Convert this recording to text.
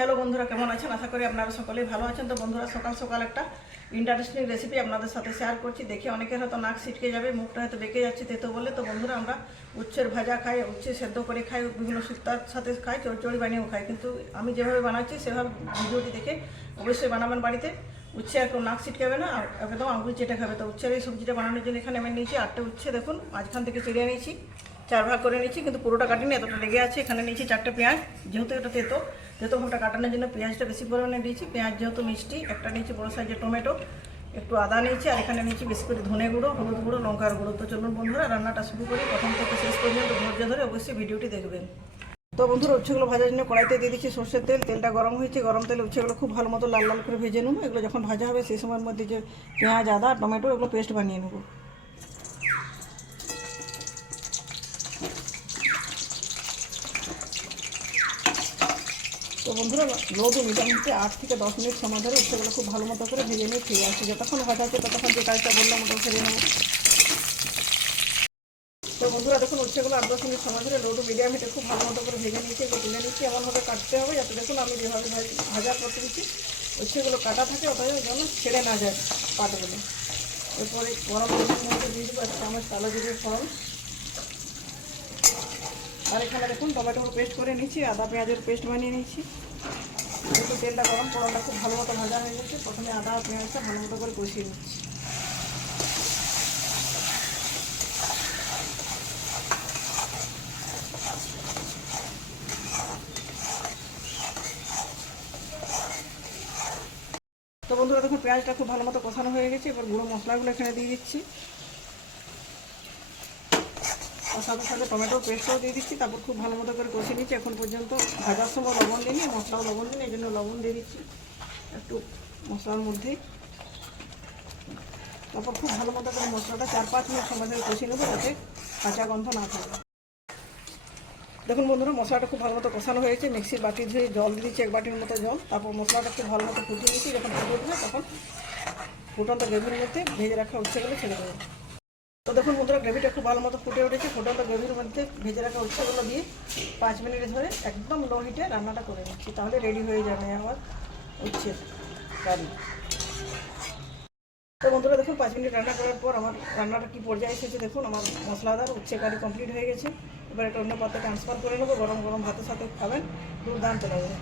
Hello বন্ধুরা, কেমন আছেন? আশা করি আপনারা সকলেই ভালো আছেন। তো বন্ধুরা, সকাল সকাল একটা ইন্টারেস্টিং রেসিপি আপনাদের সাথে শেয়ার করছি। দেখে অনেকের হয়তো নাক ছিটকে যাবে, মুখটা হয়তো বেঁকে যাচ্ছে, তেতো বলে তো বন্ধুরা, আমরা উচ্ছের ভাজা খাই, উচ্ছে সেদ্ধ করে খাই, বিভিন্ন শুক্তার সাথে খাই চড়চড়ি বানিয়েও খাই। কিন্তু আমি যেভাবে বানাচ্ছি, সেভাবে ভিডিওটি দেখে অবশ্যই বানাবেন বাড়িতে। উচ্ছে আর কেউ নাক ছিটকাবে না, আর একদম আঙুল চেটে খাবে। তো উচ্ছের এই সবজিটা বানানোর জন্য এখানে আমি নিয়েছি আটটা উচ্ছে। দেখুন, মাঝখান থেকে চিড়িয়ে নিয়েছি। চার ভাগ করে নিচ্ছি, কিন্তু পুরোটা কাটিনি, এতটা লেগে আছে। এখানে নিয়েছি চারটে পেঁয়াজ, যেহেতু এটা তেতো তেতো ভাবটা কাটানোর জন্য পেঁয়াজটা বেশি পরিমাণে দিয়েছি। পেঁয়াজ যেহেতু মিষ্টি, একটা নিয়েছি বড়ো সাইজের টমেটো, একটু আদা নিয়েছি, আর এখানে নিয়েছি বেশি করে ধনে গুঁড়ো, হলুদ গুঁড়ো, লঙ্কার গুঁড়ো। তো চলুন বন্ধুরা, রান্নাটা শুরু করি। প্রথম থেকে শেষ পর্যন্ত ধৈর্য ধরে অবশ্যই ভিডিওটি দেখবেন। তো বন্ধুরা, উচ্ছেগুলো ভাজার জন্য কড়াইতে দিয়ে দিচ্ছি সর্ষের তেল। তেলটা গরম হয়েছে, গরম তেলে উচ্ছেগুলো খুব ভালো মতো লাল লাল করে ভেজে নেব। এগুলো যখন ভাজা হবে সেই সময়ের মধ্যে যে পেঁয়াজ, আদা, টমেটো, এগুলো পেস্ট বানিয়ে নেব। তো বন্ধুরা লো টু মিডিয়াম হিটে আট থেকে দশ মিনিট সময় ধরে উচ্ছেগুলো খুব ভালো মতো করে ভেজে নিয়ে ফিরে আসছি যতক্ষণ ভাজা আছে ততক্ষণ যে কাজটা বললাম ওটা ফেলে নেব। তো বন্ধুরা, দেখুন উচ্ছেগুলো আট দশ মিনিট সময় ধরে লো মিডিয়াম হিটে খুব ভালো মতো করে ভেজে নিয়েছি এগুলো তুলে নিচ্ছি, এমনভাবে কাটতে হবে যাতে দেখুন আমি যেভাবে ভাজা করতে দিচ্ছি উচ্ছেগুলো কাটা থাকে ওটাই যেন ছেড়ে না যায় পাটগুলো এরপরে গরম মধ্যে দিয়ে দেবো এক চামচ জিরের ফল। আর এখানে দেখুন, টমেটোর পেস্ট করে নিচ্ছি আদা পেঁয়াজের পেস্ট বানিয়ে নিচ্ছি যেহেতু তেলটা গরম, ফোড়নটা খুব ভালো মতো ভাজা হয়ে গেছে, প্রথমে আদা পেঁয়াজটা ভালো মতো করে কষিয়ে নিচ্ছি। তো বন্ধুরা, দেখুন, পেঁয়াজটা খুব ভালো মতো কষানো হয়ে গেছে, এবার গুঁড়ো মশলাগুলো এখানে দিয়ে দিচ্ছি। আর সাথে টমেটো পেস্টও দিয়ে দিচ্ছি, তারপর খুব ভালো মতো করে কষে নিচ্ছি। এখন পর্যন্ত ভাজার সময় লবণ দিইনি মশলাও লবণ দিইনি এই জন্য লবণ দিয়ে দিচ্ছি। একটু মশলার মধ্যে। তারপর খুব ভালো মতো করে মশলাটা চার পাঁচ মিনিট সময় ধরে কষে নেব যাতে কাঁচা গন্ধ না থাকে। দেখুন বন্ধুরা, মশলাটা খুব ভালো মতো কষানো হয়েছে। মিক্সির বাটি ধুয়ে জল দিয়ে দিচ্ছি এক বাটির মতো জল। তারপর মশলাটা খুব ভালো মতো ফুটিয়ে নিচ্ছি। যখন ফুটে উঠবে তখন ফুটন্ত গ্রেভির মধ্যে ভেজে রাখা উচ্ছেগুলো ছেড়ে দেবো। তো দেখুন বন্ধুরা গ্রেভিটা একটু ভালো মতো ফুটে উঠেছে। ফুটন্ত গ্রেভির মধ্যে ভেজে রাখা উচ্ছেগুলো দিয়ে পাঁচ মিনিট ধরে একদম লো হিটে রান্নাটা করে নিচ্ছি। তাহলে রেডি হয়ে যাবে আমার উচ্ছে কারি তো বন্ধুরা, দেখুন, পাঁচ মিনিট রান্না করার পর আমার রান্নাটা কী পর্যায়ে এসেছে দেখুন। আমার মশলাদার উচ্ছে কারি কমপ্লিট হয়ে গেছে। এবার একটা অন্য পাত্রে ট্রান্সফার করে নেব। গরম গরম ভাতের সাথে খাবেন। দুর্দান্ত লাগবে।